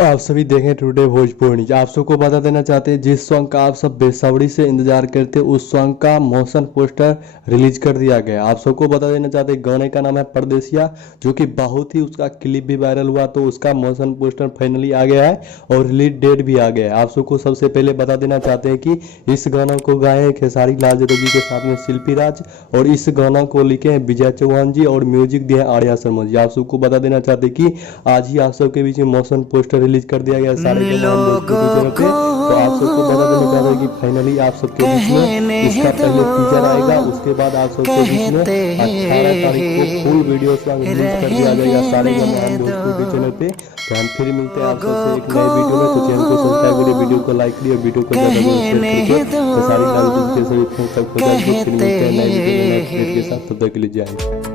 आप सभी देखें टुडे भोजपुरी। आप सबको बता देना चाहते हैं जिस सॉन्ग का आप सब बेसब्री से इंतजार करते हैं उस सॉन्ग का मोशन पोस्टर रिलीज कर दिया गया। आप सबको बता देना चाहते हैं गाने का नाम है परदेसिया, जो कि बहुत ही उसका क्लिप भी वायरल हुआ, तो उसका मोशन पोस्टर फाइनली आ गया है और रिलीज डेट भी आ गया है। आप सबको सबसे पहले बता देना चाहते हैं कि इस गाना को गाए हैं खेसारी लाल यादव जी के साथ में शिल्पी राज, और इस गाना को लिखे हैं विजय चौहान जी और म्यूजिक दिए हैं आर्या शर्मा जी। आप सबको बता देना चाहते हैं कि आज ही आप सबके बीच में मोशन पोस्टर रिलीज कर दिया गया सारे जवान भोजपुरी चैनल पे। तो आप सबको बता देना चाहते हैं कि फाइनली आप सबके बीच में इसका पहले टीजर आएगा, उसके बाद आप सबके बीच में 18 तारीख को फुल वीडियो सॉन्ग रिलीज कर दिया जाएगा सारे जवान भोजपुरी चैनल पे। तो हम फिर मिलते हैं आप सबसे एक नए वीडियो में। तो चैनल को सब्सक्राइब करिए, वीडियो को लाइक करिए, वीडियो को ज़्यादा शेयर करके खेसारी लाल जी के सभी फैंस तक पहुंचाइए। फिर मिलते हैं नए वीडियो में नए अपडेट के साथ, तब तक के लिए जय हिंद।